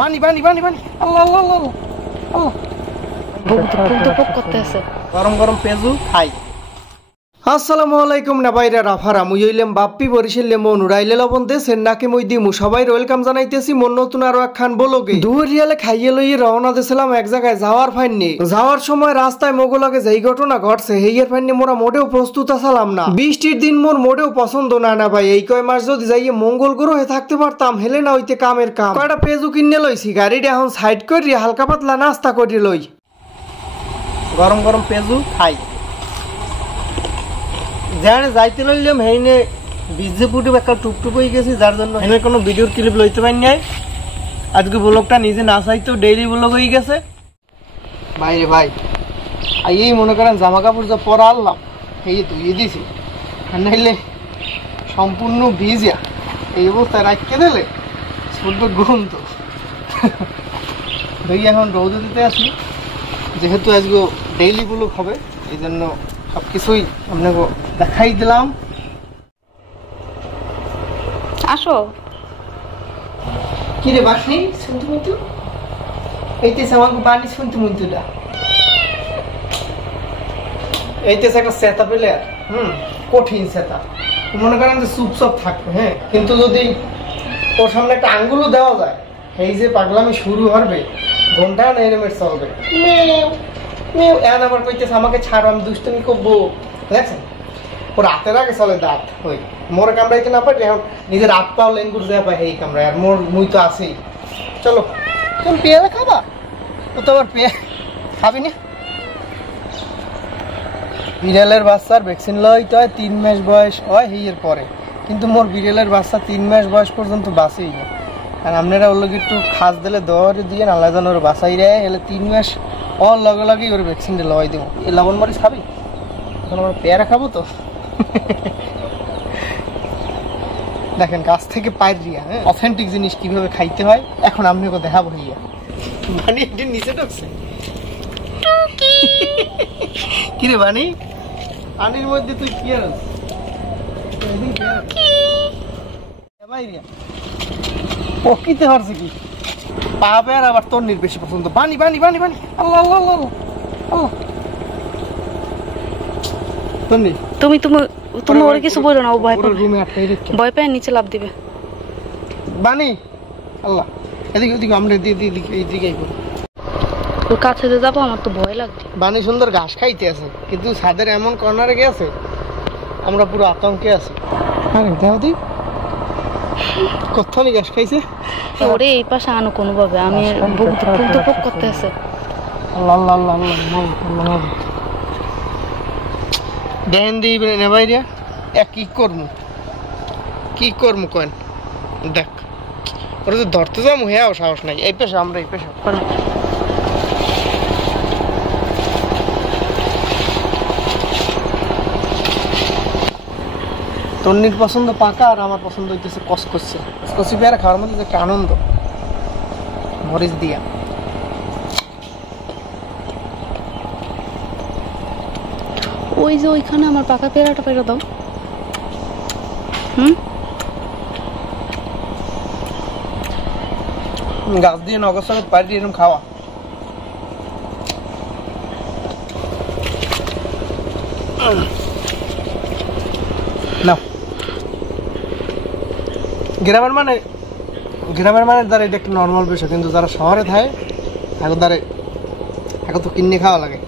পানি পানি পানি পানি আল্লাহ আল্লাহ আল্লাহ আল্লাহ গরম গরম পেঁয়াজু খাই। আসসালামু আলাইকুম না বাইরা রাফারা মুই হইলাম বাপ্পি বরিশালে মন উড়াইলে লবণ দেশের নাকি মই দিমু সবাই ওয়েলকাম জানাইতেছি মন নতুন আরো একখান বলগে দুহরিয়ালে খাইয়ে লইয়ে রওনা দিছিলাম এক জায়গায় যাওয়ার ফাইননি যাওয়ার সময় রাস্তায় মোগলকে যেই ঘটনা ঘটছে হেইয়ের ফাইননি মোরা মোটেও প্রস্তুত আছিলাম না। বৃষ্টির দিন মোর মোটেও পছন্দ না ভাই এই কয় মাস যদি যাইয়ে মঙ্গল গ্রহে থাকতে পারতাম হেলে না হইতে কামের কাম। কয়টা পেজু কিনে লইছি গাড়িটা এখন সাইড করি হালকা পাতলা নাস্তা করি লই গরম গরম পেঁয়াজু খাই। যারা যাইতে লইলাম হেইনে বিজে পুটে একটা টুপটুপ হয়ে গেছি যার জন্য হেনে কোনো ভিডিওর ক্লিপ লইতে পারি নাই। আজকে ব্লগটা নিজে না চাইতেও ডেইলি ব্লগ হয়ে গেছে ভাই রে ভাই। এই মনে করেন জামা কাপড় যা পরা আনলাম এই ধুয়ে দিছি নাইলে সম্পূর্ণ ভিজা এই অবস্থায় রাখতে দিলে শুদ্ধ গন্ধ ধুই এখন রৌদ দিতে আসি যেহেতু আজকে ডেইলি ব্লগ হবে এই জন্য সব কিছুই আপনাকে দেখাই দিলাম। আসো কি রে বাসনি শুনতে মতো এইতেছে আমাকে বানি শুনতে মন্তটা এইতেছে একটা সেতা পেলে কঠিন সেতা মনে করেন যে চুপচাপ থাকবে হ্যাঁ, কিন্তু যদি ওর সামনে একটা আঙ্গুলও দেওয়া যায় এই যে পাগলামি শুরু হবে ঘন্টা না এরমের চলবে আমার কইতেছে আমাকে ছাড়ো আমি দুষ্টুমি করবো দেখছেন ও রাতের আগে চলে দাঁত ওই মোরে কামড়াইতে না পারি এখন নিজের হাত পাও লেন করে দেওয়া পাই এই কামড়ায় আর মোর মুই তো আছেই। চলো তুমি পেয়ারা খাবা ও তো আবার পেয়ে খাবি না। বিড়ালের বাচ্চার ভ্যাকসিন লইতে হয় 3 মাস বয়স হয় হেয়ের পরে, কিন্তু মোর বিড়ালের বাচ্চা 3 মাস বয়স পর্যন্ত বাঁচেই না। আর আপনারা ওর লোক একটু খাস দিলে দরে দিয়ে আল্লাহ জান ওর বাঁচাই রে এলে 3 মাস ওর লগে লগেই ওর ভ্যাকসিনটা লওয়াই দেবো। এই লবণ মরিচ খাবি এখন আমরা পেয়ারা খাবো তো দেখেন গাছ থেকে পায়ের রিয়া হ্যাঁ অথেন্টিক জিনিস কিভাবে খাইতে হয় এখন আপনাকে দেখাবো হইয়া মানে একদিন নিচে ঢুকছে কিরে বানি পানির মধ্যে তুই কি আর পকিতে পারছে কি পাবে আর আবার তোর বেশি পছন্দ বানি বানি বানি বানি আল্লাহ আল্লাহ আল্লাহ আল্লাহ। তুমি তুমি তুমি ওরে কিছু বলো না ও ভয় পাবে ভয় পায় নিচে লাফ দিবে বানি আল্লাহ এদিকে ওদিকে আমরা এইদিকে ওর কাছে যে যাবো আমার তো ভয় লাগছে। বানি সুন্দর ঘাস খাইতে আছে কিন্তু ছাদের এমন কর্নারে গেছে আমরা পুরো আতঙ্কে আছি। কোথাও ঘাস খাইছে ওরে এই পাশে আনো কোনোভাবে আমি বুক করতে আছে আল্লাহ আল্লাহ আল্লাহ আল্লাহ দেন দিই না ভাইরা কি করবো কয়েন দেখ ওরা তো ধরতে যাবো হ্যাঁ সাহস নাই এই পেশা আমরা এই পেশা তন্নির পছন্দ পাকা আর আমার পছন্দ হইতেছে কসকসে কসকসি পেয়ারা খাওয়ার মধ্যে একটা আনন্দ মরিচ দিয়া ওই যে ওইখানে আমার পাকা পেয়ারাটা পেরে দাও। গাছ দিয়ে নগর সঙ্গে পারি এরকম খাওয়া না গ্রামের মানে দ্বারা এটা একটা নর্মাল বিষয়, কিন্তু যারা শহরে থাকে এখন দ্বারা এখন তো কিনে খাওয়া লাগে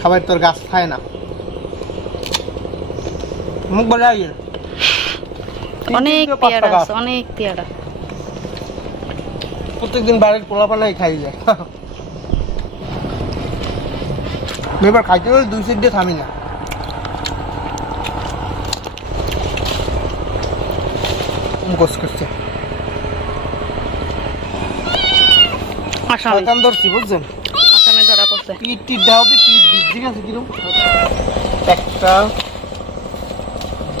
সবাই তোর গাছ খায় না মুখ বলে অনেক পেয়ারা আছে অনেক পেয়ারা প্রত্যেকদিন বাড়ির পোলাপানাই খাই যায় এবার খাইতে হলে 2 সিট দিয়ে থামি না গোস করছে আসাম ধরছি বুঝছেন আসামে ধরা পড়ছে পিট দেওয়াতে পিট বৃদ্ধি গেছে কিরম একটা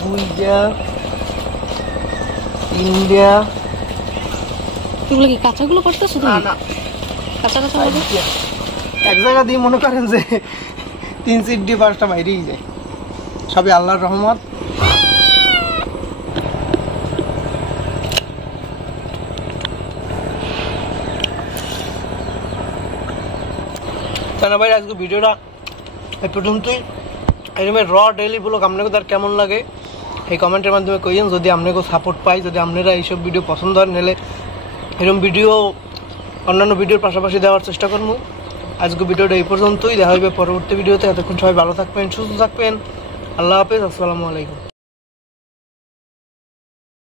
2টা 3টা এগুলো কি কাঁচাগুলো করতেছো তুমি? না কাঁচা এক জায়গা দিয়ে মনে করেন যে 3 সিট দিয়ে 5টা বাইরেই যায় সবই আল্লাহর রহমত। তাই না ভাই, আজকে ভিডিওটা এই পর্যন্তই। এরকম র ডেইলি ব্লগ আপনাকে তার কেমন লাগে এই কমেন্টের মাধ্যমে কইয়েন। যদি আপনাকে সাপোর্ট পাই, যদি আপনারা এইসব ভিডিও পছন্দ হয়, নিলে এরকম ভিডিও অন্যান্য ভিডিওর পাশাপাশি দেওয়ার চেষ্টা করবো। আজকে ভিডিওটা এই পর্যন্তই, দেখা হবে পরবর্তী ভিডিওতে। এতক্ষণ সবাই ভালো থাকবেন, সুস্থ থাকবেন। আল্লাহ হাফেজ, আসসালামু আলাইকুম।